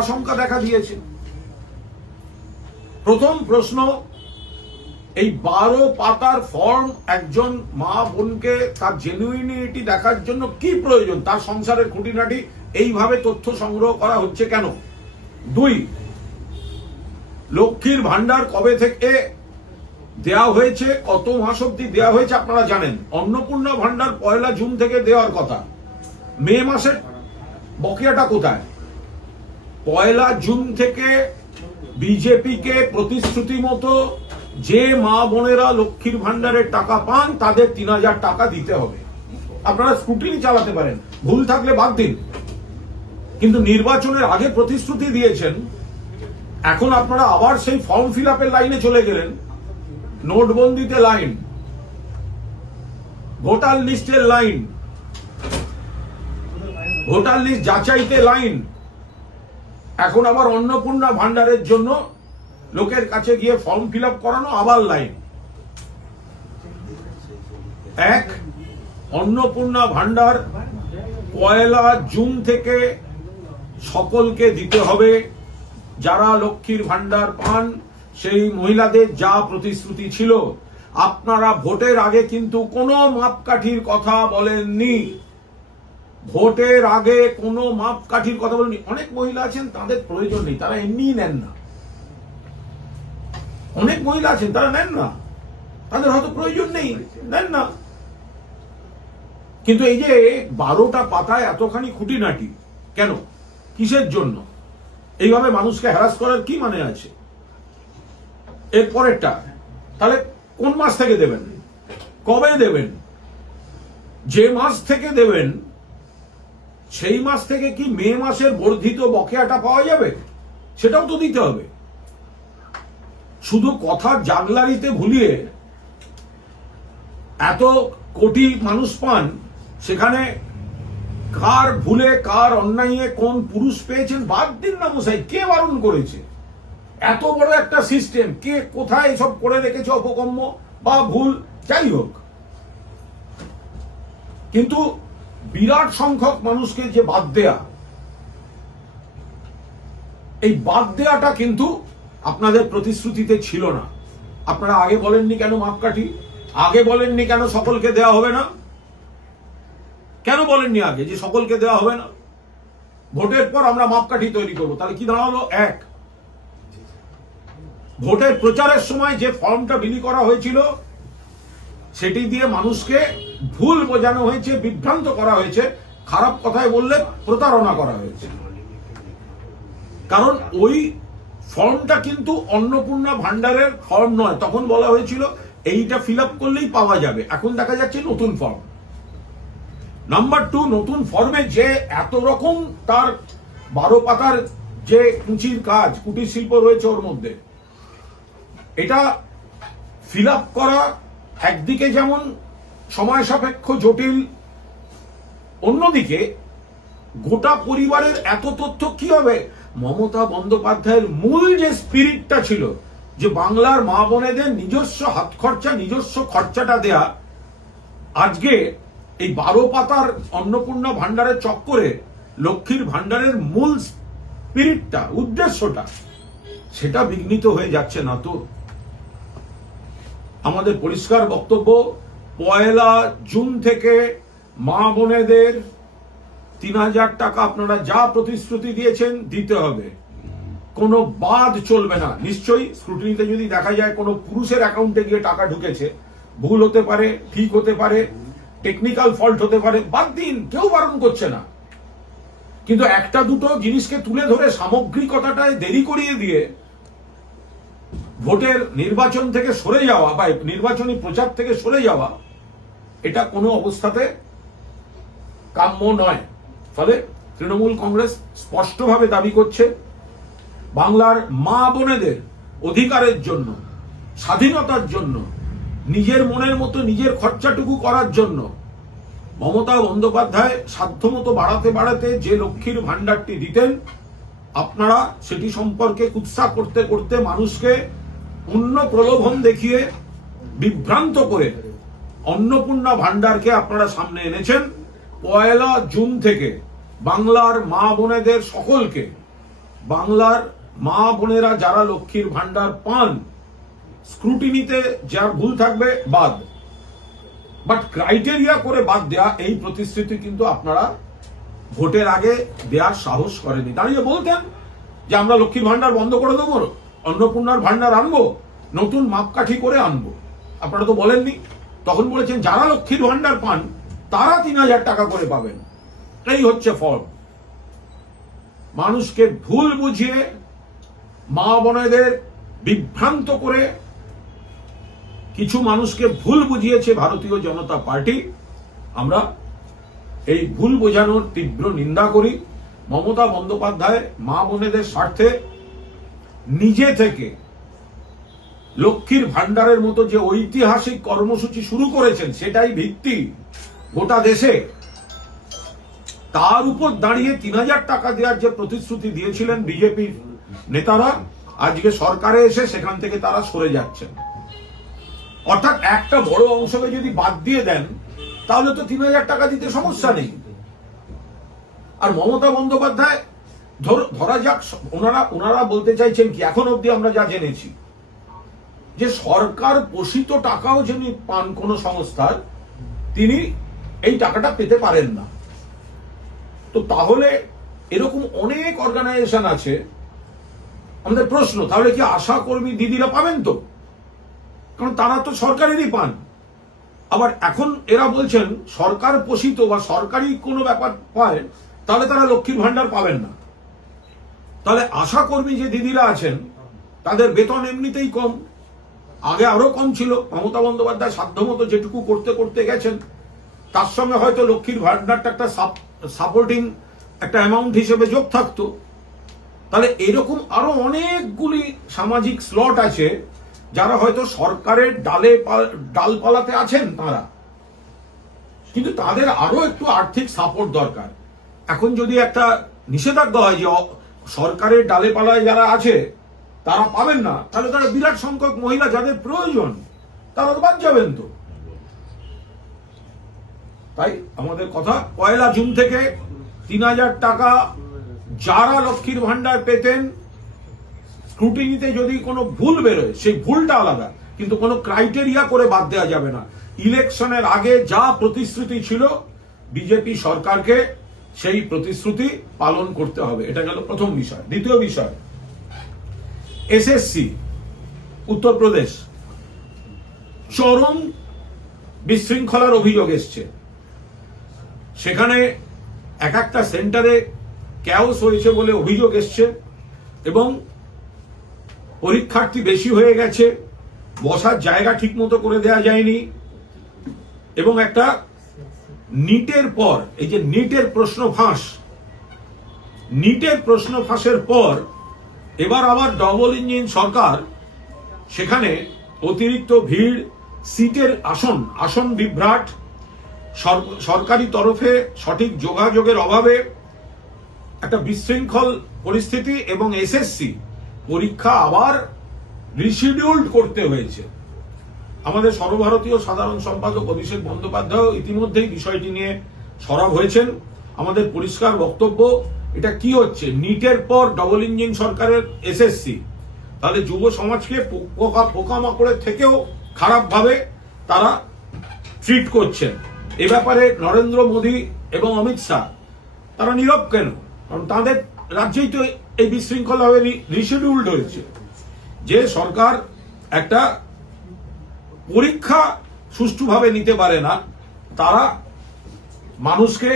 আশঙ্কা দেখা দিয়েছে। প্রথম প্রশ্ন, এই 12 পাতার ফর্ম একজন মা বোনকে তার জেনুইনিটি দেখার জন্য কি প্রয়োজন, তার সংসারের খুঁটিনাটি এইভাবে তথ্য সংগ্রহ করা হচ্ছে কেন? 2, লক্ষ্মীর ভান্ডার কবে থেকে দেয়া হয়েছে, কত মাস অব্দি দেয়া হয়েছে আপনারা জানেন। অন্নপূর্ণা ভান্ডার 1 জুন থেকে দেওয়ার কথা, মে মাসের বকেয়াটা কোথায়? 1 জুন থেকে বিজেপিকে প্রতিশ্রুতি মতো যে মা বোনেরা লক্ষ্মীর ভান্ডারের টাকা পান তাদের 3000 টাকা দিতে হবে। আপনারা স্ক্রুটিনি চালাতে পারেন, ভুল থাকলে বাদ দিন, কিন্তু নির্বাচনের আগে প্রতিশ্রুতি দিয়েছেন, এখন আপনারা আবার সেই ফর্ম ফিল আপের লাইনে চলে গেলেন। নোটবন্দিতে লাইন, ভোটার লিস্টের লাইন, ভোটার লিস্ট যাচাইতে লাইন, এখন আবার অন্নপূর্ণা ভান্ডারের জন্য লোকের কাছে গিয়ে ফর্ম ফিল আপ করানো, আবার লাইন। এক, অন্নপূর্ণা ভান্ডার 1 জুন থেকে সকলকে দিতে হবে। যারা লক্ষ্মীর ভান্ডার পান সেই মহিলাদের যা প্রতিশ্রুতি ছিল, আপনারা ভোটের আগে কিন্তু কোনো মাপকাঠির কথা বলেননি। ভোটের আগে কোনো মাপকাঠির কথা বলেননি। অনেক মহিলা আছেন তাদের প্রয়োজন নেই, তারা এমনিই নেন না। অনেক মহিলা আছেন তারা নেন না, তাদের হয়তো প্রয়োজন নেই, নেন না। কিন্তু এই যে 12টা পাতায় এতখানি খুঁটিনাটি কেন, কিসের জন্য? এইভাবে মানুষকে হ্যারাস করার কি মানে আছে? এর পরেরটা, তাহলে কোন মাস থেকে দেবেন, কবে দেবেন? যে মাস থেকে দেবেন সেই মাস থেকে কি মে মাসের বর্ধিত বকেয়াটা পাওয়া যাবে? সেটাও তো দিতে হবে। শুধু কথার জাগলারিতে ভুলিয়ে এত কোটি মানুষ পান, সেখানে কার ভুলে কার অন্যায়ে কোন পুরুষ পেয়েছেন বাদ দিন না মশাই, কে বারণ করেছে? এত বড় একটা সিস্টেম, কে কোথায় এসব করে রেখেছে অপকর্ম বা ভুল, যাই হোক। কিন্তু বিরাট সংখ্যক মানুষকে যে বাদ দেয়া, এই বাদ দেয়াটা কিন্তু আপনাদের প্রতিশ্রুতিতে ছিল না। আপনারা আগে বলেননি কেন মাপকাঠি, আগে বলেননি কেন সকলকে দেওয়া হবে না? কেন বলেননি আগে যে সকলকে দেওয়া হবে না? ভোটের পর আমরা মাপকাঠি তৈরি করবো। তাহলে কি দাঁড়ালো? 1, ভোটের প্রচারের সময় যে ফর্মটা বিলি করা হয়েছিল সেটি দিয়ে মানুষকে ভুল বোঝানো হয়েছে, বিভ্রান্ত করা হয়েছে, খারাপ কথায় বললে প্রতারণা করা হয়েছে। কারণ ওই ফর্মটা কিন্তু অন্নপূর্ণা ভান্ডারের ফর্ম নয়। তখন বলা হয়েছিল এইটা ফিল আপ করলেই পাওয়া যাবে, এখন দেখা যাচ্ছে নতুন ফর্ম। নাম্বার 2, নতুন ফর্মে যে এত রকম তার 12 পাতার যে কুচির কাজ, কুটির শিল্প রয়েছে ওর মধ্যে, এটা ফিল আপ করা একদিকে যেমন সময় সাপেক্ষ, জটিল, অন্যদিকে গোটা পরিবারের এত তথ্য কি হবে? মমতা বন্দ্যোপাধ্যায়ের মূল যে স্পিরিটটা ছিল, যে বাংলার মা বোনেদের নিজস্ব হাত খরচা, নিজস্ব খরচাটা দেয়া, আজকে এই 12 পাতার অন্নপূর্ণা ভান্ডারের চক্করে লক্ষ্মীর ভান্ডারের মূল স্পিরিটটা, উদ্দেশ্যটা, সেটা বিঘ্নিত হয়ে যাচ্ছে না তো? আমাদের পরিষ্কার বক্তব্য, 1 জুন থেকে মা বোনেদের 3000 টাকা আপনারা যা প্রতিশ্রুতি দিয়েছেন দিতে হবে, কোনো বাদ চলবে না। নিশ্চয়ই স্ক্রুটিনিতে যদি দেখা যায় কোনো পুরুষের অ্যাকাউন্টে গিয়ে টাকা ঢুকেছে, ভুল হতে পারে, ঠিক হতে পারে, টেকনিক্যাল ফল্ট হতে পারে, বাদ দিন, কেউ বারণ করছে না। কিন্তু একটা দুটো জিনিসকে তুলে ধরে সামগ্রিকতাটায় দেরি করিয়ে দিয়ে ভোটের নির্বাচন থেকে সরে যাওয়া বা নির্বাচনী প্রচার থেকে সরে যাওয়া, এটা কোনো অবস্থাতে কাম্য নয়। ফলে তৃণমূল কংগ্রেস স্পষ্টভাবে দাবি করছে, বাংলার মা বোনেদের অধিকারের জন্য, স্বাধীনতার জন্য, নিজের মনের মতো নিজের খরচাটুকু করার জন্য মমতা বন্দ্যোপাধ্যায় সাধ্যমতো বাড়াতে বাড়াতে যে লক্ষ্মীর ভান্ডারটি দিতেন, আপনারা সেটি সম্পর্কে কুৎসা করতে করতে মানুষকে অন্য প্রলোভন দেখিয়ে বিভ্রান্ত করে অন্নপূর্ণা ভান্ডারকে আপনারা সামনে এনেছেন। 1 জুন থেকে বাংলার মা বোনেদের সকলকে বাংলার মা বোনেরা যারা লক্ষ্মীর ভান্ডার পান, স্ক্রুটিনিতে যা ভুল থাকবে বাদ, বাট ক্রাইটেরিয়া করে বাদ দেয়া, এই প্রতিশ্রুতি কিন্তু আপনারা ভোটের আগে দেওয়ার সাহস করেনি। দাঁড়িয়ে বলতেন যে আমরা লক্ষ্মীর ভান্ডার বন্ধ করে দেবো, অন্নপূর্ণার ভান্ডার আনবো, নতুন মাপকাঠি করে আনবো। আপনারা তো বলেননি। তখন বলেছেন যারা লক্ষ্মীর ভান্ডার পান তারা ৩,০০০ টাকা করে পাবেন। এই হচ্ছে ফর্ম। মানুষকে ভুল বুঝিয়ে, মা বোনেদের বিভ্রান্ত করে কিছু মানুষকে ভুল বুঝিয়েছে ভারতীয় জনতা পার্টি। আমরা এই ভুল বোঝানোর তীব্র নিন্দা করি। মমতা বন্দ্যোপাধ্যায় মা বোনেদের স্বার্থে নিজে থেকে লক্ষ্মীর ভান্ডারের মতো যে ঐতিহাসিক কর্মসূচি শুরু করেছেন, সেটাই ভিত্তি গোটা দেশে। তার উপর দাঁড়িয়ে ৩,০০০ টাকা দেওয়ার যে প্রতিশ্রুতি দিয়েছিলেন বিজেপির নেতারা, আজকে সরকারে এসে সেখান থেকে তারা সরে যাচ্ছেন। অর্থাৎ একটা বড় অংশকে যদি বাদ দিয়ে দেন তাহলে তো ৩,০০০ টাকা দিতে সমস্যা নেই। আর মমতা বন্দ্যোপাধ্যায় ধরা যাক ওনারা বলতে চাইছেন কি, এখন অবধি আমরা যা জেনেছি যে সরকার পোষিত টাকাও যিনি পান কোন সংস্থার, তিনি এই টাকাটা পেতে পারেন না। তো তাহলে এরকম অনেক অর্গানাইজেশন আছে। আমাদের প্রশ্ন, তাহলে কি আশা কর্মী দিদিরা পাবেন? তো কারণ তারা তো সরকারেরই পান। আবার এখন এরা বলছেন সরকার পোষিত বা সরকারি কোনো ব্যাপার পায়, তাহলে তারা লক্ষ্মীর ভান্ডার পাবেন না। তাহলে আশা কর্মী যে দিদিরা আছেন তাদের বেতন এমনিতেই কম, আগে আরো কম ছিল। মমতা বন্দ্যোপাধ্যায় সাধ্যমতো যেটুকু করতে করতে গেছেন, তার সঙ্গে হয়তো লক্ষ্মীর ভান্ডারটা একটা সাপোর্টিং একটা অ্যামাউন্ট হিসেবে যোগ থাকতো। তাহলে এরকম আরো অনেকগুলি সামাজিক স্লট আছে যারা হয়তো সরকারের ডালপালাতে আছেন তারা, কিন্তু তাদের আরো একটু আর্থিক সাপোর্ট দরকার। এখন যদি একটা নিষেধাজ্ঞা হয় যে সরকারের ডালেপালায় যারা আছে তারা পাবেন না, তাহলে তারা বিরাট সংখ্যক মহিলা যাদের প্রয়োজন তারা তো বাদ যাবেন। তো তাই আমাদের কথা, ১ জুন থেকে ৩,০০০ টাকা যারা লক্ষ্মীর ভান্ডার পেতেন, স্ক্রুটিনিতে যদি কোনো ভুল বেরোয় সেই ভুলটা আলাদা, কিন্তু কোনো ক্রাইটেরিয়া করে বাদ দেওয়া যাবে না। ইলেকশনের আগে যা প্রতিশ্রুতি ছিল বিজেপি সরকারকে সেই প্রতিশ্রুতি পালন করতে হবে। এটা গেল প্রথম বিষয়। দ্বিতীয় বিষয়, এসএসসি উত্তরপ্রদেশ চরম বিশৃঙ্খলার অভিযোগ এসছে। সেখানে এক একটা সেন্টারে ক্যাওস হয়েছে বলে অভিযোগ এসছে এবং পরীক্ষার্থী বেশি হয়ে গেছে, বসার জায়গা ঠিক মতো করে দেওয়া যায়নি এবং একটা নিটের পর, এই যে নিটের প্রশ্ন ফাঁসের পর এবার আবার ডবল ইঞ্জিন সরকার, সেখানে অতিরিক্ত ভিড়, সিটের আসন বিভ্রাট, সরকারি তরফে সঠিক যোগাযোগের অভাবে একটা বিশৃঙ্খল পরিস্থিতি এবং এসএসসি পরীক্ষা আবার রিশিডিউল্ড করতে হয়েছে। আমাদের সর্বভারতীয় সাধারণ সম্পাদক অভিষেক বন্দ্যোপাধ্যায় ইতিমধ্যেই বিষয়টি নিয়ে সরব হয়েছেন। আমাদের পরিষ্কার বক্তব্য, এটা কি হচ্ছে? নিটের পর ডবল ইঞ্জিন সরকারের এসএসসি, তাহলে যুব সমাজকে পোকামাকড়ের থেকেও খারাপভাবে তারা ট্রিট করছেন। এ ব্যাপারে নরেন্দ্র মোদী এবং অমিত শাহ তারা নীরব কেন? কারণ তাদের রাজ্যেই তো এই বিশৃঙ্খলাভাবে রিশিডিউল্ড হয়েছে। যে সরকার একটা পরীক্ষা সুষ্ঠুভাবে নিতে পারে না, তারা মানুষকে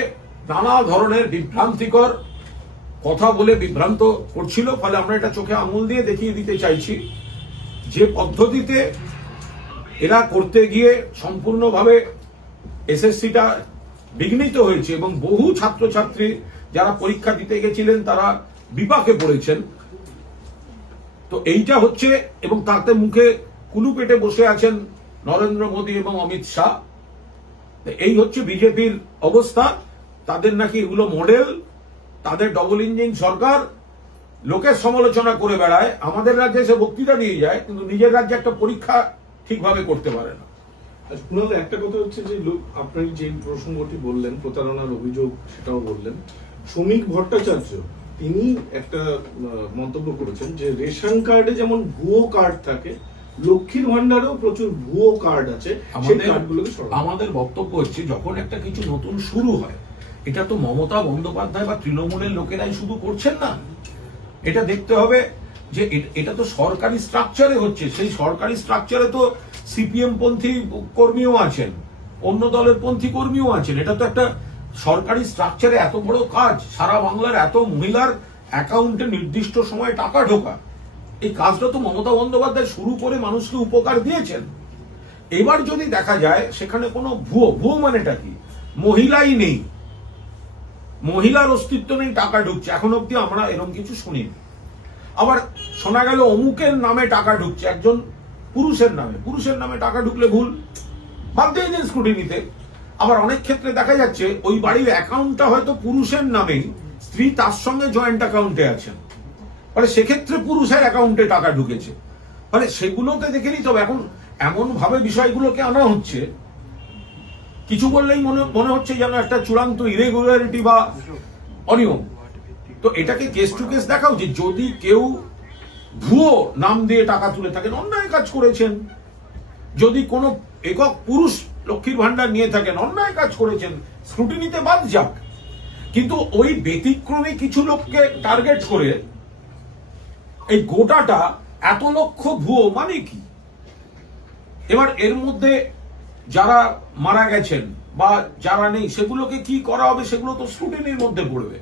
নানা ধরনের বিভ্রান্তিকর কথা বলে বিভ্রান্ত করছিল। ফলে আমরা এটা চোখে আঙুল দিয়ে দেখিয়ে দিতে চাইছি যে পদ্ধতিতে এরা করতে গিয়ে সম্পূর্ণভাবে এসএসসিটা বিঘ্নিত হয়েছে এবং বহু ছাত্রছাত্রী যারা পরীক্ষা দিতে গেছিলেন তারা বিপাকে পড়েছেন। তো এইটা হচ্ছে, এবং তাতে মুখে কুলু পেটে বসে আছেন নরেন্দ্র মোদী এবং অমিত শাহ। এই হচ্ছে বিজেপির অবস্থা। তাদের নাকি এগুলো মডেল, তাদের ডবল ইঞ্জিন সরকার, লোকের সমালোচনা করে বেড়ায়, আমাদের রাজ্যে এসে বক্তৃতা দিয়ে যায়, কিন্তু নিজের রাজ্যে একটা পরীক্ষা ঠিকভাবে করতে পারে না। একটা কথা হচ্ছে যে আপনি যে প্রসঙ্গটি বললেন, প্রতারণার অভিযোগ, সেটাও বললেন। শ্রমিক ভট্টাচার্য তিনি একটা মন্তব্য করেছেন যে রেশন কার্ডে যেমন ভুয়ো কার্ড থাকে, লক্ষ্মীর ভান্ডারেও প্রচুর ভুয়ো কার্ড আছে, সেই কার্ডগুলোকে সরানো। আমাদের বক্তব্য হচ্ছে যখন একটা কিছু নতুন শুরু হয়, এটা তো মমতা বন্দ্যোপাধ্যায় বা তৃণমূলের লোকেরাই শুধু করছেন না, এটা দেখতে হবে যে এটা তো সরকারি স্ট্রাকচারে হচ্ছে। সেই সরকারি স্ট্রাকচারে তো সিপিএম পন্থী কর্মীও আছেন, অন্য দলের পন্থী কর্মীও আছেন। এটা তো একটা সরকারি স্ট্রাকচারে এত বড় কাজ, সারা বাংলার এত মহিলার অ্যাকাউন্টে নির্দিষ্ট সময়ে টাকা ঢোকা, এই কাজটা তো মমতা বন্দ্যোপাধ্যায় শুরু করে মানুষকে উপকার দিয়েছেন। এবার যদি দেখা যায় সেখানে কোনো ভুয়ো মানেটা কি, মহিলাই নেই, মহিলার অস্তিত্ব নেই, টাকা ঢুকছে, এখন অব্দি আমরা এরকম কিছু শুনিনি। আবার শোনা গেল অমুকের নামে টাকা ঢুকছে, একজন পুরুষের নামে টাকা ঢুকলে ভুল, বাদ দিয়ে দিন স্ক্রুটিনিতে। আবার অনেক ক্ষেত্রে দেখা যাচ্ছে ওই বাড়ির অ্যাকাউন্টটা হয়তো পুরুষের নামেই, স্ত্রী তার সঙ্গে জয়েন্ট অ্যাকাউন্টে আছেন, ফলে সেক্ষেত্রে পুরুষের অ্যাকাউন্টে টাকা ঢুকেছে। ফলে সেগুলোকে দেখে নিতে হবে। এখন এমন ভাবে বিষয়গুলোকে আনা হচ্ছে, কিছু বললেই মনে হচ্ছে যেন একটা চূড়ান্ত ইরেগুলারিটি বা অনিয়ম। তো এটাকে কেস টু কেস দেখা উচিত। যদি কেউ ভুয়ো নাম দিয়ে টাকা তুলে থাকেন, অন্যায় কাজ করেছেন। যদি কোনো একক পুরুষ লক্ষ্মীর ভান্ডার নিয়ে থাকেন, অন্যায় কাজ করেছেন, স্ক্রুটিনিতে বাদ যাক। কিন্তু ওই ব্যতিক্রমী কিছু লোককে টার্গেট করে এই গোটাটা এত লক্ষ ভুয়ো মানে কি? এবার এর মধ্যে যারা মারা গেছেন বা যারা নেই, সেগুলোকে কি করা হবে, সেগুলো তো স্ক্রুটিনির মধ্যে পড়বে।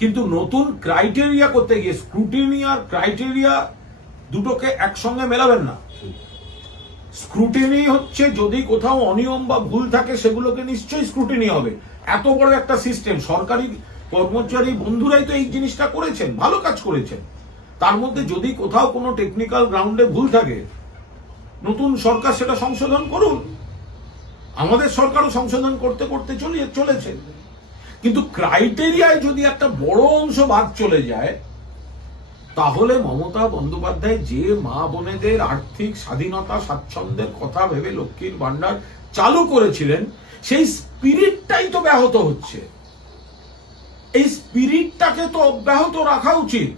কিন্তু নতুন ক্রাইটেরিয়া করতে গিয়ে স্ক্রুটিনি আর ক্রাইটেরিয়া দুটোকে একসঙ্গে মেলাবেন না। স্ক্রুটিনি হচ্ছে যদি কোথাও অনিয়ম বা ভুল থাকে সেগুলোকে নিশ্চয়ই স্ক্রুটিনি হবে। এত বড় একটা সিস্টেম, সরকারি কর্মচারী বন্ধুরাই তো এই জিনিসটা করেছেন, ভালো কাজ করেছেন। তার মধ্যে যদি কোথাও কোনো টেকনিক্যাল গ্রাউন্ডে ভুল থাকে, নতুন সরকার সেটা সংশোধন করুন। আমাদের সরকারও সংশোধন করতে করতে চলেছে। কিন্তু ক্রাইটেরিয়ায় যদি একটা বড় অংশ বাদ চলে যায়, তাহলে মমতা বন্দ্যোপাধ্যায় যে মা বোনেদের আর্থিক স্বাধীনতা স্বাচ্ছন্দ্যের কথা ভেবে লক্ষ্মীর ভান্ডার চালু করেছিলেন, সেই স্পিরিটটাই তো ব্যাহত হচ্ছে। এই স্পিরিটটাকে তো অব্যাহত রাখা উচিত।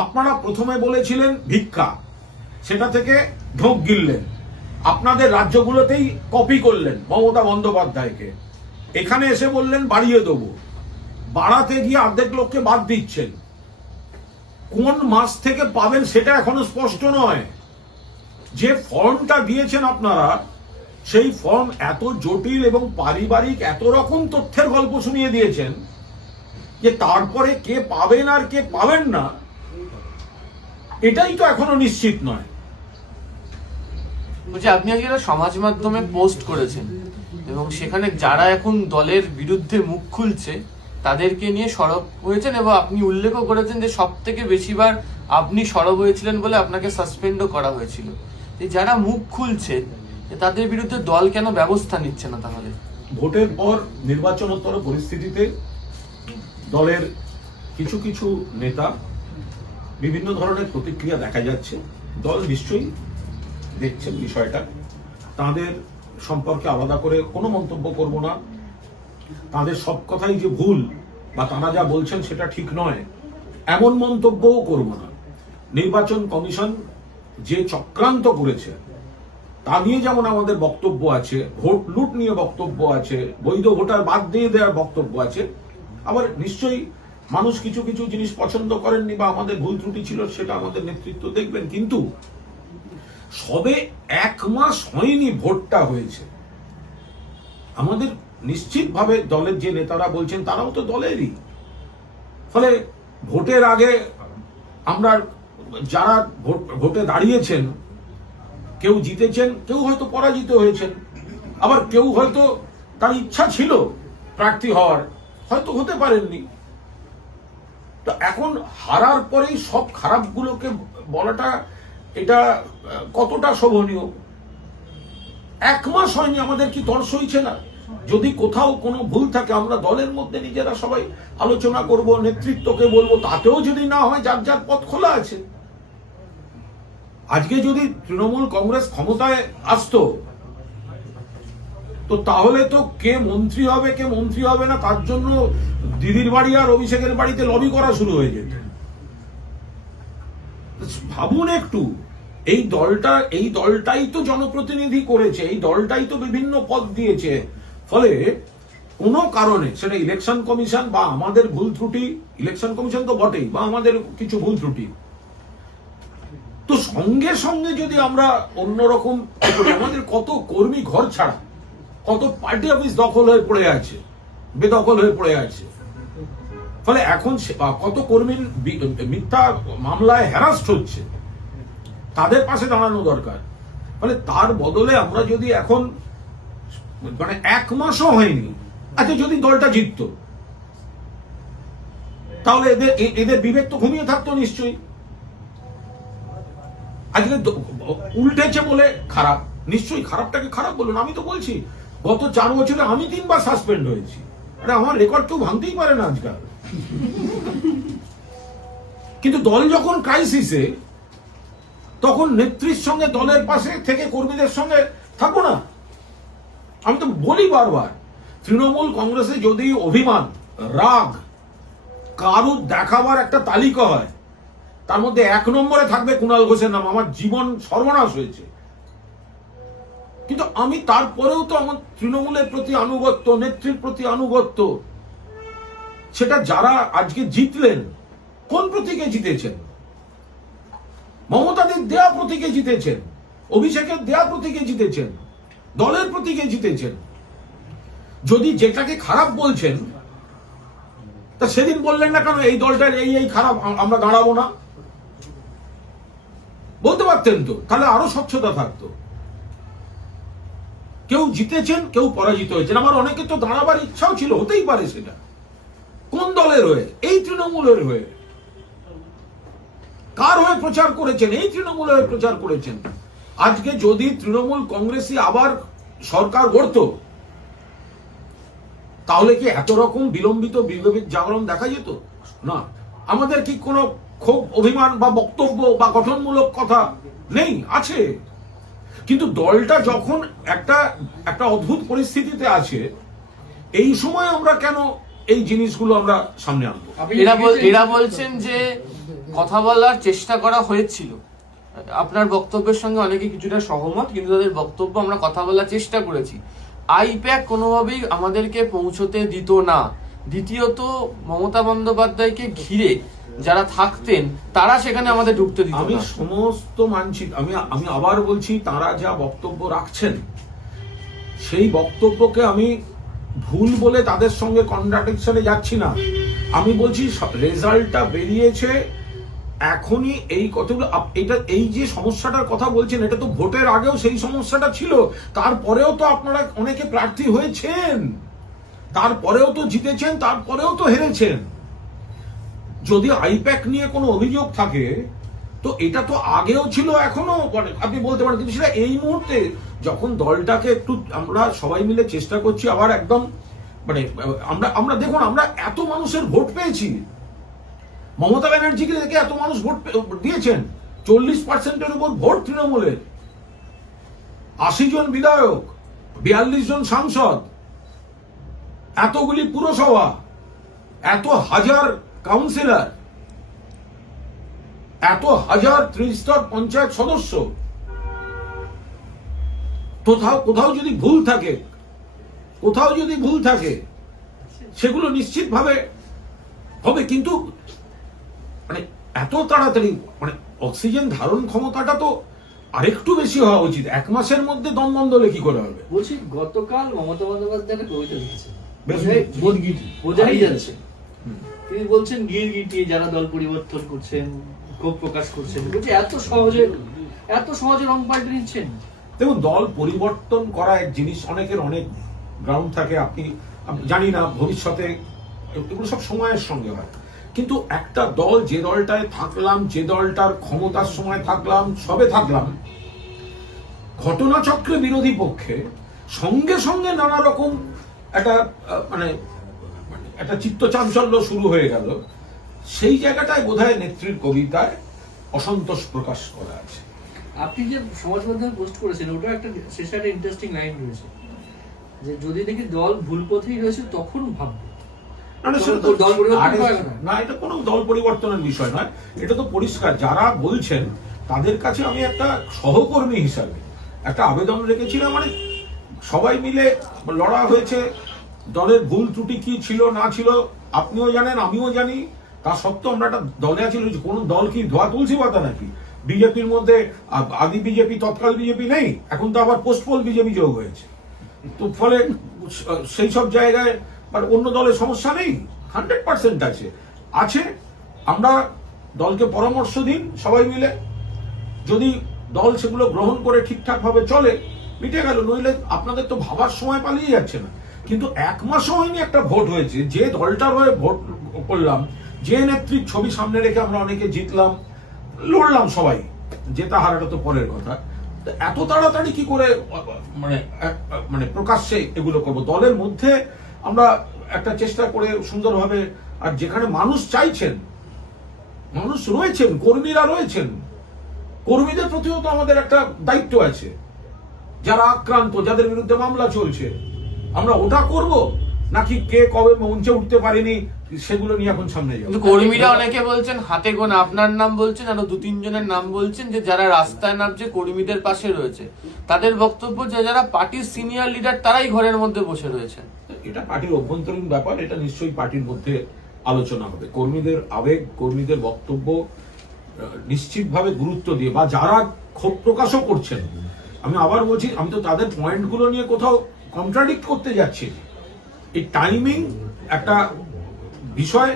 আপনারা প্রথমে বলেছিলেন ভিক্ষা, সেটা থেকে ঢোক গিললেন, আপনাদের রাজ্যগুলোতেই কপি করলেন মমতা বন্দ্যোপাধ্যায়কে। এখানে এসে বললেন বাড়িয়ে দেবো, বাড়াতে গিয়ে অর্ধেক লোককে বাদ দিচ্ছেন। কোন মাস থেকে পাবেন সেটা এখনো স্পষ্ট নয়। যে ফর্মটা দিয়েছেন আপনারা, সেই ফর্ম এত জটিল এবং পারিবারিক এত রকম তথ্যের গল্প শুনিয়ে দিয়েছেন যে তারপরে কে পাবেন আর কে পাবেন না, এটাই তো এখনো নিশ্চিত নয়। বলছি, আপনি আজকে একটা সমাজ মাধ্যমে পোস্ট করেছেন এবং সেখানে যারা এখন দলের বিরুদ্ধে মুখ খুলছে তাদেরকে নিয়ে সরব হয়েছেন, এবং আপনি উল্লেখও করেছেন যে সব থেকে বেশিবার আপনি সরব হয়েছিলেন বলে আপনাকে সাসপেন্ডও করা হয়েছিল। যারা মুখ খুলছেন তাদের বিরুদ্ধে দল কেন ব্যবস্থা নিচ্ছে না? তাহলে ভোটের পর নির্বাচনোত্তর পরিস্থিতিতে দলের কিছু কিছু নেতা বিভিন্ন ধরনের প্রতিক্রিয়া দেখা যাচ্ছে। দল নিশ্চয়ই দেখছেন বিষয়টা, তাদের সম্পর্কে আলাদা করে কোনো মন্তব্য করব না। তাদের সব কথাই যে ভুল বা তারা যা বলছেন সেটা ঠিক নয়, এমন মন্তব্যও করব না। নির্বাচন কমিশন যে চক্রান্ত করেছে তা নিয়ে যেমন আমাদের বক্তব্য আছে, ভোট লুট নিয়ে বক্তব্য আছে, বৈধ ভোটার বাদ দিয়ে দেওয়ার বক্তব্য আছে। আবার নিশ্চয়ই মানুষ কিছু কিছু জিনিস পছন্দ করেননি বা আমাদের ভুল ত্রুটি ছিল, সেটা আমাদের নেতৃত্ব দেখবেন। কিন্তু সবে 1 মাস হয়নি ভোটটা হয়েছে, আমাদের নিশ্চিতভাবে দলের যে নেতারা বলছেন তারাও তো দলেরই। ফলে ভোটের আগে আমরা যারা ভোটে দাঁড়িয়েছেন, কেউ জিতেছেন, কেউ হয়তো পরাজিত হয়েছেন, আবার কেউ হয়তো তার ইচ্ছা ছিল প্রার্থী হওয়ার, হয়তো হতে পারেননি। তো এখন হারার পরেই সব খারাপগুলোকে বলাটা, এটা কতটা শোভনীয়? 1 মাস হয়নি, আমাদের কি তর সইছে না? যদি কোথাও কোনো ভুল থাকে আমরা দলের মধ্যে নিজেরা সবাই আলোচনা করব, নেতৃত্বকে বলবো, তাতেও যদি না হয় যার যার পথ খোলা আছে। আজকে যদি তৃণমূল কংগ্রেস ক্ষমতায় আসতো, তো তাহলে তো কে মন্ত্রী হবে কে মন্ত্রী হবে না তার জন্য দিদির বাড়ি আর অভিষেকের বাড়িতে লবি করা শুরু হয়ে যেত। ভাবুন একটু, এই দলটাই তো জনপ্রতিনিধি করেছে, এই দলটাই তো বিভিন্ন পদ দিয়েছে। ফলে কোনো কারণে সেটা ইলেকশন কমিশন বা আমাদের ভুল ত্রুটি, ইলেকশন কমিশন তো বটেই, বা আমাদের কিছু ভুল ত্রুটি, তো সঙ্গে সঙ্গে যদি আমরা অন্যরকম করি, আমাদের কত কর্মী ঘর ছাড়া, কত পার্টি অফিস দখল হয়ে পড়ে আছে, বেদখল হয়ে পড়ে আছে। ফলে এখন কত কর্মীর মিথ্যা মামলায় হ্যারাস্ট হচ্ছে, তাদের পাশে দাঁড়ানো দরকার। ফলে তার বদলে আমরা যদি এখন মানে 1 মাসও হয়নি, আচ্ছা যদি দলটা জিততো তাহলে এদের বিবেক তো ঘুমিয়ে থাকতো নিশ্চয়ই। আজকে উল্টেছে বলে খারাপ, নিশ্চয়ই খারাপটাকে খারাপ বলুন। আমি তো বলছি গত 4 বছরে আমি 3 বার সাসপেন্ড হয়েছি। আরে আমার রেকর্ড কেউ ভাঙতেই পারে না আজকাল। কিন্তু দল যখন ক্রাইসিসে, তখন নেত্রীর সঙ্গে দলের পাশে থেকে কর্মীদের সঙ্গে থাকবো না? আমি তো বলি বারবার, তৃণমূল কংগ্রেসে যদি অভিমান, রাগ, কারুর দেখাবার একটা তালিকা হয়, তার মধ্যে 1 নম্বরে থাকবে কুণাল ঘোষের নাম। আমার জীবন সর্বনাশ হয়েছে, কিন্তু আমি তারপরেও তো আমার তৃণমূলের প্রতি আনুগত্য, নেত্রীর প্রতি আনুগত্য। সেটা যারা আজকে জিতলেন, কোন প্রতীকে জিতেছেন? মমতাদের দেয়া প্রতীকে জিতেছেন, অভিষেকের দেয়া প্রতীকে জিতেছেন, দলের প্রতীকে জিতেছেন। যদি যেটাকে খারাপ বলছেন, তা সেদিন বললেন না কেন এই দলটার এই খারাপ, আমরা দাঁড়াবো না? বলতে পারতেন তো, তাহলে আরো স্বচ্ছতা থাকতো। কেউ জিতেছেন, কেউ পরাজিত হয়েছেন। আমার অনেকে তো দাঁড়াবার ইচ্ছাও ছিল, হতেই পারে। সেটা কোন দলের হয়ে? এই তৃণমূলের হয়ে। কার হয়ে প্রচার করেছেন? এই তৃণমূলের হয়ে প্রচার করেছেন। আজকে যদি তৃণমূল কংগ্রেসই আবার সরকার গড়ত, তাহলে কি এত রকম বিলম্বিত বিবেক জাগরণ দেখা যেত? না। আমাদের কি কোনো ক্ষোভ, অভিমান বা বক্তব্য বা গঠনমূলক কথা নেই? আছে। কিন্তু দলটা যখন একটা অদ্ভুত পরিস্থিতিতে আছে, এই সময় আমরা কেন এই জিনিসগুলো আমরা সামনে আনবো? এরা বলছেন যে কথা বলার চেষ্টা করা হয়েছিল। আপনার বক্তব্যের সঙ্গে অনেকে কিছুটা সহমত, কিন্তু তাদের বক্তব্য আমরা কথা বলার চেষ্টা করেছি। আইপ্যাক কোনোভাবেই আমাদেরকে পৌঁছতে দিত না। দ্বিতীয়ত, মমতা বন্দ্যোপাধ্যায়কে ঘিরে যারা থাকতেন তারা সেখানে আমাদের ঢুকতে দিত না। আমি সমস্ত মানছি। আমি আবার বলছি, তারা যা বক্তব্য রাখছেন, সেই বক্তব্যকে আমি ভুল বলে তাদের সঙ্গে কন্ট্রাডিকশনে যাচ্ছি না। আমি বলছি রেজাল্টটা বেরিয়েছে এখনই। এই কতগুলো এই যে সমস্যাটার কথা বলছেন, এটা তো ভোটের আগেও সেই সমস্যাটা ছিল। তারপরেও তো আপনারা অনেকে প্রার্থী হয়েছেন, তারপরেও তো জিতেছেন, তারপরেও তো হেরেছেন। যদি আইপ্যাক নিয়ে কোনো অভিযোগ থাকে, তো এটা তো আগেও ছিল, এখনো আপনি বলতে পারেন। কিন্তু সেটা এই মুহূর্তে যখন দলটাকে একটু আমরা সবাই মিলে চেষ্টা করছি আবার একদম আমরা দেখুন, আমরা এত মানুষের ভোট পেয়েছি। মমতা ব্যানার্জিকে দেখে এত মানুষ ভোট দিয়েছেন। 40% উপর ভোট তৃণমূলের, 80 জন বিধায়ক, 42 জন সাংসদ, এতগুলি পুরসভা, এত হাজার কাউন্সিলর, এত হাজার ত্রিস্তর পঞ্চায়েত সদস্য। কোথাও যদি ভুল থাকে, সেগুলো নিশ্চিতভাবে হবে। কিন্তু এত তাড়াতাড়ি অক্সিজেন ধারণ ক্ষমতাটা তো আরেকটু বেশি হওয়া উচিত। 1 মাসের মধ্যে দম বন্ধ হলে কি করে হবে? বলছি, গতকাল মমতা বন্দ্যোপাধ্যায় একটা কবিতা লিখেছেন, বোঝাই যাচ্ছে। তিনি বলছেন গিরগিটিয়ে যারা দল পরিবর্তন করছেন, ক্ষোভ প্রকাশ করছেন, বলছে এত সহজে রং পাল্টে নিচ্ছেন। দেখুন, দল পরিবর্তন করা এক জিনিস, অনেকের অনেক গ্রাউন্ড থাকে। আপনি জানি না ভবিষ্যতে এগুলো সব সময়ের সঙ্গে হয়। কিন্তু একটা দল, যে দলটায় থাকলাম, যে দলটার ক্ষমতার সময় থাকলাম, ঘটনাচক্রে বিরোধী পক্ষে সঙ্গে সঙ্গে নানা রকম একটা চিত্তচাঞ্চল্য শুরু হয়ে গেল। সেই জায়গাটায় বোধহয় নেত্রীর কবিতায় অসন্তোষ প্রকাশ করা আছে। আপনি যে সমাজ মাধ্যমে পোস্ট করেছেন, ওটা একটা শেষে একটা ইন্টারেস্টিং লাইন রয়েছে যে যদি দেখি দল ভুল পথেই রয়েছে তখন ভাববো। না, না, সেটা তো দল পরিবর্তন আরে, করা না। না, এটা কোনো দল পরিবর্তনের বিষয় নয়, এটা তো পরিষ্কার। যারা বলছেন তাদের কাছে আমি একটা সহকর্মী হিসাবে একটা আবেদন রেখেছিলাম। মানে সবাই মিলে লড়া হয়েছে, দলের ভুল ত্রুটি কি ছিল না ছিল আপনিও জানেন, আমিও জানি। তা সত্ত্বেও আমরা একটা দলে আছি। কোন দল কি ধোয়া তুলসী পাতা নাকি? বিজেপির মধ্যে আদি বিজেপি, তৎকাল বিজেপি নেই, এখন তো আবার পোস্টপোল বিজেপি যোগ হয়েছে। তো ফলে সেই সব জায়গায় আর অন্য দলের সমস্যা নেই, 100% আছে আছে। আমরা দলকে পরামর্শ দিন সবাই মিলে, যদি দল সেগুলো গ্রহণ করে ঠিকঠাক ভাবে চলে মিটে গেল। নইলে আপনাদের তো ভাবার সময় পালিয়ে যাচ্ছে না। কিন্তু 1 মাসও হয়নি একটা ভোট হয়েছে, যে দলটার হয়ে ভোট করলাম, যে নেত্রীর ছবি সামনে রেখে আমরা অনেকে জিতলাম, লড়লাম সবাই, জেতা হারাটা তো পরের কথা। তো এত তাড়াতাড়ি কি করে মানে প্রকাশ্যে এগুলো করবো? দলের মধ্যে আমরা একটা চেষ্টা করে সুন্দরভাবে, আর যেখানে মানুষ চাইছেন, মানুষ রয়েছেন, কর্মীরা রয়েছেন, কর্মীদের প্রতিও তো আমাদের একটা দায়িত্ব আছে। যারা আক্রান্ত, যাদের বিরুদ্ধে মামলা চলছে, আমরা ওটা করব নাকি কে কবে মঞ্চে উঠতে পারেনি সেগুলো নিয়ে এখন সামনে যাবো? কিন্তু কর্মীরা অনেকে বলছেন, হাতে গোনা আপনার নাম বলছেন, আরো 2-3 জনের নাম বলছেন, যে যারা রাস্তায় নামছে কর্মীদের পাশে রয়েছে। তাদের বক্তব্য যে যারা পার্টির সিনিয়র লিডার তারাই ঘরের মধ্যে বসে রয়েছেন। এটা পার্টির অভ্যন্তরীণ ব্যাপার, এটা নিশ্চয়ই পার্টির মধ্যে আলোচনা হবে। কর্মীদের আবেগ, কর্মীদের বক্তব্য নিশ্চিতভাবে গুরুত্ব দিয়ে, বা যারা ক্ষোভ প্রকাশও করছেন, আমি আবার বলছি, আমি তো তাদের পয়েন্টগুলো নিয়ে কোথাও কন্ট্রাডিক্ট করতে যাচ্ছি। এই টাইমিং একটা বিষয়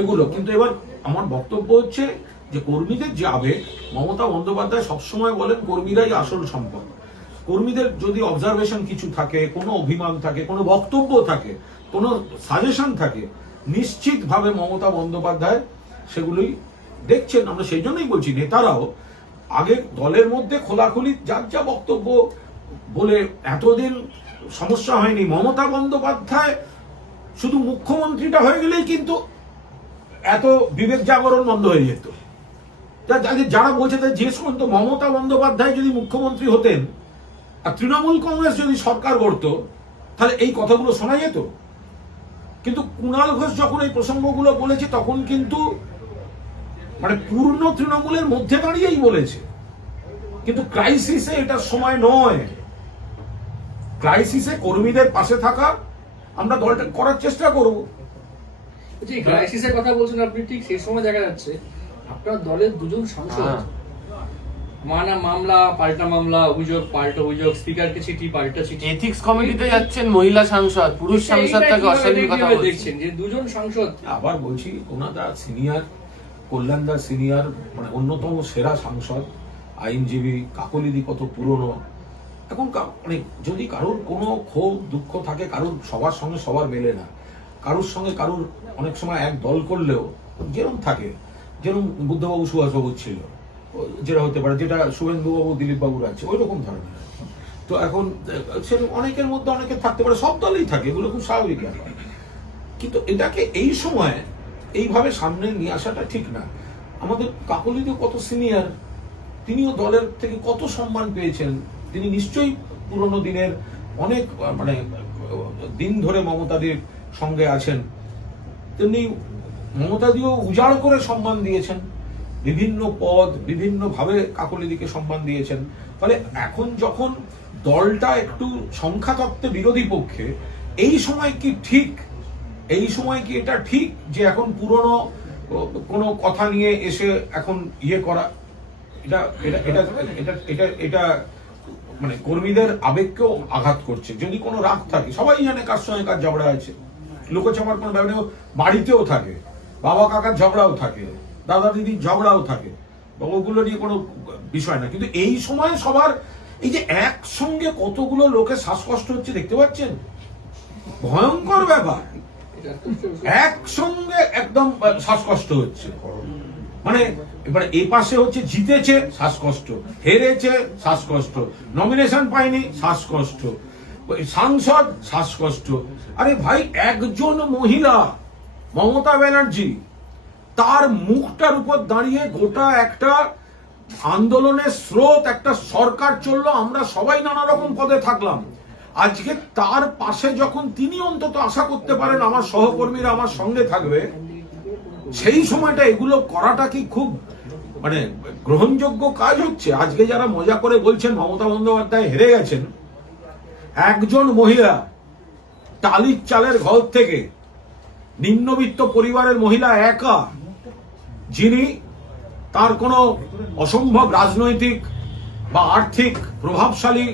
এগুলো, কিন্তু এবার আমার বক্তব্য হচ্ছে যে কর্মীদের যে আবেগ, মমতা বন্দ্যোপাধ্যায় সবসময় বলেন কর্মীরাই আসল সম্পদ। কর্মীদের যদি অবজারভেশন কিছু থাকে, কোনো অভিমান থাকে, কোনো বক্তব্য থাকে, কোনো সাজেশন থাকে, নিশ্চিতভাবে মমতা বন্দ্যোপাধ্যায় সেগুলোই দেখছেন। আমরা সেই জন্যই বলছি নেতারাও আগে দলের মধ্যে খোলাখুলি যার যা বক্তব্য বলে এতদিন সমস্যা হয়নি। মমতা বন্দ্যোপাধ্যায় শুধু মুখ্যমন্ত্রীটা হয়ে গেলেই কিন্তু এত বিবেক জাগরণ বন্ধ হয়ে যেত। যারা বলছে তাদের জিজ্ঞেস করুন তো, মমতা বন্দ্যোপাধ্যায় যদি মুখ্যমন্ত্রী হতেন আর তৃণমূল কংগ্রেস যদি সরকার গড়ত, তাহলে এই কথাগুলো শোনা যেত? কিন্তু কুণাল ঘোষ যখন এই প্রসঙ্গগুলো বলেছে, তখন কিন্তু মানে পূর্ণ তৃণমূলের মধ্যে দাঁড়িয়েই বলেছে। কিন্তু ক্রাইসিসে এটার সময় নয়। ক্রাইসিসে কর্মীদের পাশে থাকা, আমরা দলটা করার চেষ্টা করব। যে ক্রাইসিসের কথা বলছেন আপনি, ঠিক সেই সময় দেখা যাচ্ছে আপনার দলের 2 জন সাংসদ মামলা পাল্টা মামলা, অভিযোগ পাল্টা অভিযোগ, স্পিকারকে চিঠি পাল্টা চিঠি। এথিক্স কমিটিতে যাচ্ছেন মহিলা সাংসদ, পুরুষ সাংসদ তাকে অশ্লীল কথা বলছেন। দেখছেন যে 2 জন সাংসদ। আবার বলছি, ওনাদা সিনিয়র, কল্যাণদা সিনিয়র, মানে অন্যতম সেরা সাংসদ, আইনজীবী, কাকলিদি কত পুরনো। এখন মানে যদি কারোর কোনো ক্ষোভ দুঃখ থাকে, কারোর সবার সঙ্গে সবার মেলে না, কারোর সঙ্গে কারোর অনেক সময় এক দল করলেও যেরকম থাকে, যেরকম বুদ্ধবাবু সুভাষবাবু ছিল, যেটা হতে পারে, যেটা শুভেন্দুবাবু দিলীপ বাবুর আছে, ওই রকম ধরনের। তো এখন সেরকম অনেকের মধ্যে অনেকের থাকতে পারে, সব দলেই থাকে, এগুলো খুব স্বাভাবিক ব্যাপার। কিন্তু এটাকে এই সময় এইভাবে সামনে নিয়ে আসাটা ঠিক না। আমাদের কাকলিদিও কত সিনিয়র, তিনিও দলের থেকে কত সম্মান পেয়েছেন। তিনি নিশ্চয়ই পুরনো দিনের অনেক মানে দিন ধরে মমতাদির সঙ্গে আছেন। তেমনি মমতাদিও উজাড় করে সম্মান দিয়েছেন, বিভিন্ন পদ বিভিন্ন ভাবে কাকলিদিকে সম্মান দিয়েছেন। ফলে এখন যখন দলটা একটু সংখ্যাতত্ত্বে বিরোধী পক্ষে, এই সময় কি ঠিক, এই সময় কি এটা ঠিক যে এখন পুরনো কোনো কথা নিয়ে এসে এখন ইয়ে করা? এটা এটা এটা এটা এটা এটা মানে কর্মীদের আবেগকেও আঘাত করছে। যদি কোনো রাগ থাকে, সবাই জানে কার সঙ্গে কার ঝগড়া আছে, লোকচাপার কোনো ব্যাপার নেই। বাড়িতেও থাকে, বাবা কাকার ঝগড়াও থাকে, দাদা দিদির ঝগড়াও থাকে, ওগুলো নিয়ে কোনো বিষয় না। কিন্তু এই সময় সবার এই যে একসঙ্গে কতগুলো লোকের শ্বাসকষ্ট হচ্ছে দেখতে পাচ্ছেন, ভয়ঙ্কর ব্যাপার। একসঙ্গে একদম শ্বাসকষ্ট হচ্ছে, মানে এবারে এই পাশে হচ্ছে জিতেছে শ্বাসকষ্ট, হেরেছে শ্বাসকষ্ট, নমিনেশন পায়নি শ্বাসকষ্ট, সাংসদ শ্বাসকষ্ট। আরে ভাই, একজন মহিলা মমতা ব্যানার্জি, তার মুখটার উপর দাঁড়িয়ে গোটা একটা আন্দোলনের স্রোত, একটা সরকার চললো, আমরা সবাই নানা রকম পদে থাকলাম, আজকে তার পাশে যখন তিনি অন্তত আশা করতে পারেন আমার সহকর্মীরা আমার সঙ্গে থাকবে, সেই সময়টা এগুলো করাটা কি খুব মানে গ্রহণযোগ্য কাজ হচ্ছে? আজকে যারা মজা করে বলছেন মমতা বন্দ্যোপাধ্যায় হেরে গেছেন, একজন মহিলা টালির চালের ঘর থেকে নিম্নবিত্ত পরিবারের মহিলা একা, যিনি তার কোনো অসম্ভব রাজনৈতিক বা আর্থিক প্রভাবশালী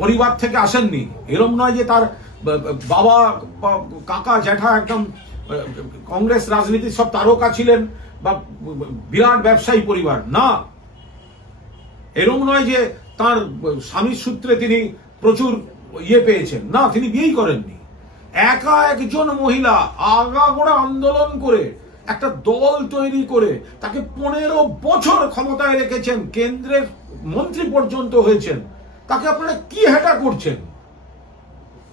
পরিবার থেকে আসেননি, এরম নয় যে তার বাবা বা কাকা জ্যাঠা একদম কংগ্রেস রাজনীতির সব তারকা ছিলেন বা বিরাট ব্যবসায়ী পরিবার, না। এরম নয় যে তার স্বামীর সূত্রে তিনি প্রচুর ইয়ে পেয়েছেন, না, তিনি বিয়েই করেননি। একা একজন মহিলা আগাগোড়া আন্দোলন করে একটা দল তৈরি করে তাকে 15 বছর ক্ষমতায় রেখেছেন, কেন্দ্রের মন্ত্রী পর্যন্ত হয়েছেন। তাকে আপনারা কি হেটা করছেন,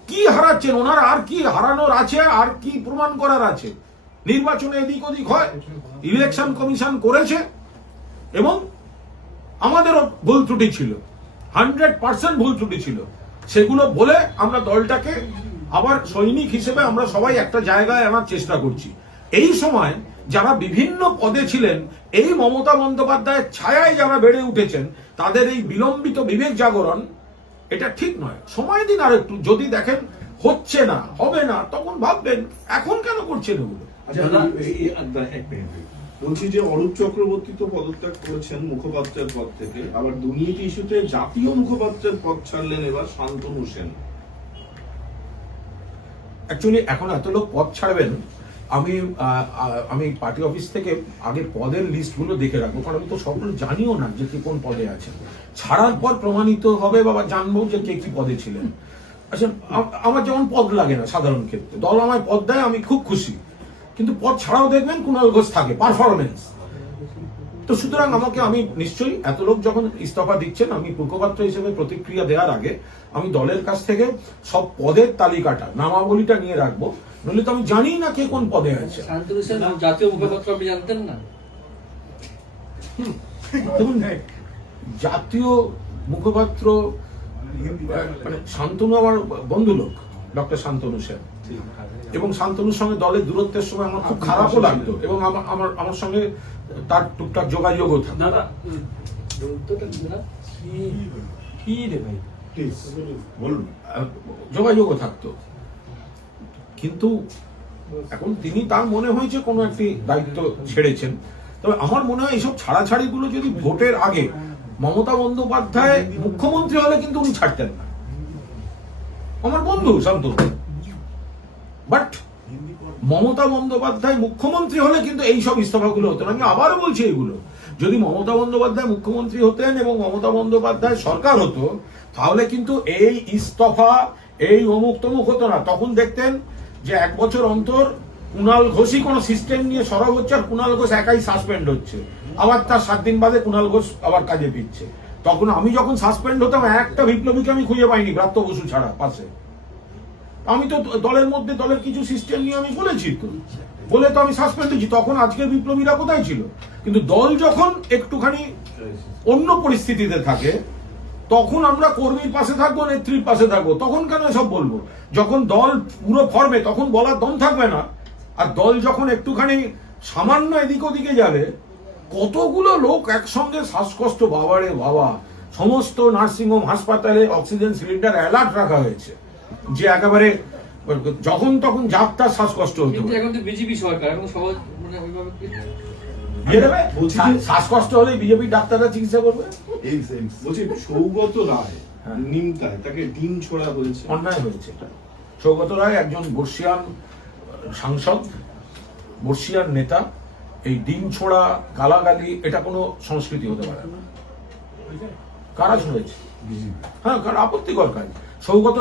কি হারাচ্ছেন? ওনার আর কি হারানোর আছে, আর কি প্রমাণ করার আছে? নির্বাচনে এদিক ওদিক হয়, ইলেকশন কমিশন করেছে, এবং আমাদেরও ভুল ত্রুটি ছিল, 100% ভুল ত্রুটি ছিল। সেগুলো বলে আমরা দলটাকে আবার সৈনিক হিসেবে আমরা সবাই একটা জায়গায় আনার চেষ্টা করছি। এই সময় যারা বিভিন্ন পদে ছিলেন, এই মমতা বন্দ্যোপাধ্যায়ের ছায়ায় যারা বেড়ে উঠেছেন, তাদের এই বিলম্বিত বিবেক জাগরণ এটা ঠিক নয়। সময় দিন আর একটু, যদি দেখেন হচ্ছে না, হবে না, তখন ভাববেন। এখন কেন করছেন এগুলো? বলছি যে অরূপ চক্রবর্তী তো পদত্যাগ করেছেন মুখপাত্রের পদ থেকে, আবার দুর্নীতি ইস্যুতে জাতীয় মুখপাত্রের পদ ছাড়লেন এবার শান্তনু সেন। অ্যাকচুয়ালি এখন এত লোক পদ ছাড়বেন, আমি পার্টি অফিস থেকে আগে পদের লিস্টগুলো দেখে রাখবো, কারণ আমি তো সবগুলো জানিও না যে কে কোন পদে আছেন। ছাড়ার পর প্রমাণিত হবে বা জানবো যে কে কি পদে ছিলেন। আচ্ছা, আমার যেমন পদ লাগে না সাধারণ ক্ষেত্রে, দল আমায় পদ দেয়, আমি খুব খুশি, কিন্তু পদ ছাড়াও দেখবেন কুণাল ঘোষ থাকে, পারফরমেন্স। তো সুতরাং আমি নিশ্চয়ই এত লোক যখন ইস্তফা দিচ্ছেন, আমি মুখপাত্র হিসেবে প্রতিক্রিয়া দেওয়ার আগে আমি দলের কাছ থেকে সব পদের তালিকাটা, নামাবলিটা নিয়ে রাখবো, নইলে তো আমি জানি না কে কোন পদে আছে। শান্তনু সেন জাতীয় মুখপাত্র আপনি জানতেন না? দেখুন, জাতীয় মুখপাত্র মানে শান্তনু আমার বন্ধু লোক, ডক্টর শান্তনু সেন, এবং শান্তনুর সঙ্গে দলের দূরত্বের সময় আমার খুব খারাপও লাগতো, এবং আমার সঙ্গে তার টুকটাক যোগাযোগও থাকতো। যোগাযোগও থাকতো, কিন্তু এখন তিনি তার মনে হয়েছে কোনো একটি দায়িত্ব ছেড়েছেন। তবে আমার মনে হয় এইসব ছাড়াছাড়িগুলো যদি ভোটের আগে মমতা বন্দ্যোপাধ্যায় মুখ্যমন্ত্রী হলে কিন্তু উনি ছাড়তেন না। আমার বন্ধু শান্তনু, বাট মমতা বন্দ্যোপাধ্যায় মুখ্যমন্ত্রী হলে কিন্তু এইসব ইস্তফাগুলো হতো না। আমি আবারও বলছি, এগুলো যদি মমতা বন্দ্যোপাধ্যায় মুখ্যমন্ত্রী হতেন এবং মমতা বন্দ্যোপাধ্যায় সরকার হতো, তাহলে কিন্তু এই ইস্তফা, এই অমুক তমুক হতো না। তখন দেখতেন যে 1 বছর অন্তর কুণাল ঘোষই কোনো সিস্টেম নিয়ে সরব হচ্ছে, আর কুণাল ঘোষ একাই সাসপেন্ড হচ্ছে, আবার তার 7 দিন বাদে কুণাল ঘোষ আবার কাজে ফিরছে। তখন আমি যখন সাসপেন্ড হতাম, একটা বিপ্লবীকে আমি খুঁজে পাইনি ব্রাত্য বসু ছাড়া পাশে। আমি তো দলের মধ্যে দলের কিছু সিস্টেম নিয়ে আমি বলেছি, তো বলে তো আমি সাসপেন্ড হয়েছি। তখন আজকের বিপ্লবীরা কোথায় ছিল? কিন্তু দল যখন একটুখানি অন্য পরিস্থিতিতে থাকে, তখন আমরা কর্মীর পাশে থাকবো, নেত্রীর পাশে থাকবো। তখন কেন এসব বলবো? যখন দল পুরো ফর্মে, তখন বলার দম থাকবে না। আর দল যখন একটুখানি সামান্য এদিক ওদিকে যাবে, কতগুলো লোক একসঙ্গে শ্বাসকষ্ট, বাবারে বাবা, সমস্ত নার্সিংহোম হাসপাতালে অক্সিজেন সিলিন্ডার অ্যালার্ট রাখা হয়েছে, যে একেবারে যখন তখন যাত্রা শ্বাসকষ্ট হতে কিন্তু এখন তো বিজেপি সরকার, এখন সহজ মানে ওইভাবে শ্বাসকষ্ট হলে বিজেপি ডাক্তাররা চিকিৎসা করবে। বলছি সৌগত রায় নিমতায় তাকে ডিম ছোড়া হয়েছে, অন্যায় হয়েছে এটা। সৌগত রায় একজন বর্ষিয়ান সাংসদ, বর্ষিয়ান নেতা। এই ডিম ছোড়া, গালাগালি, এটা কোনো সংস্কৃতি হতে পারে না। কারা শুনেছে? হ্যাঁ, কারণ আপত্তিকর কাজ। সৌগত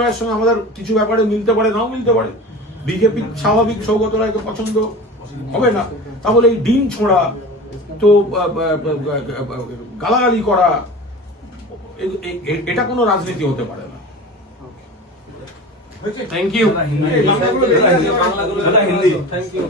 রায়ের সঙ্গে আমাদের কিছু ব্যাপারে মিলতে পারে, নাও মিলতে পারে। বিজেপি স্বাভাবিক সৌগত রায়কে পছন্দ হবে না, তাহলে এই ডিম ছোড়া, তো গালাগালি করা, এটা কোনো রাজনীতি হতে পারে না। Thank you. Thank you.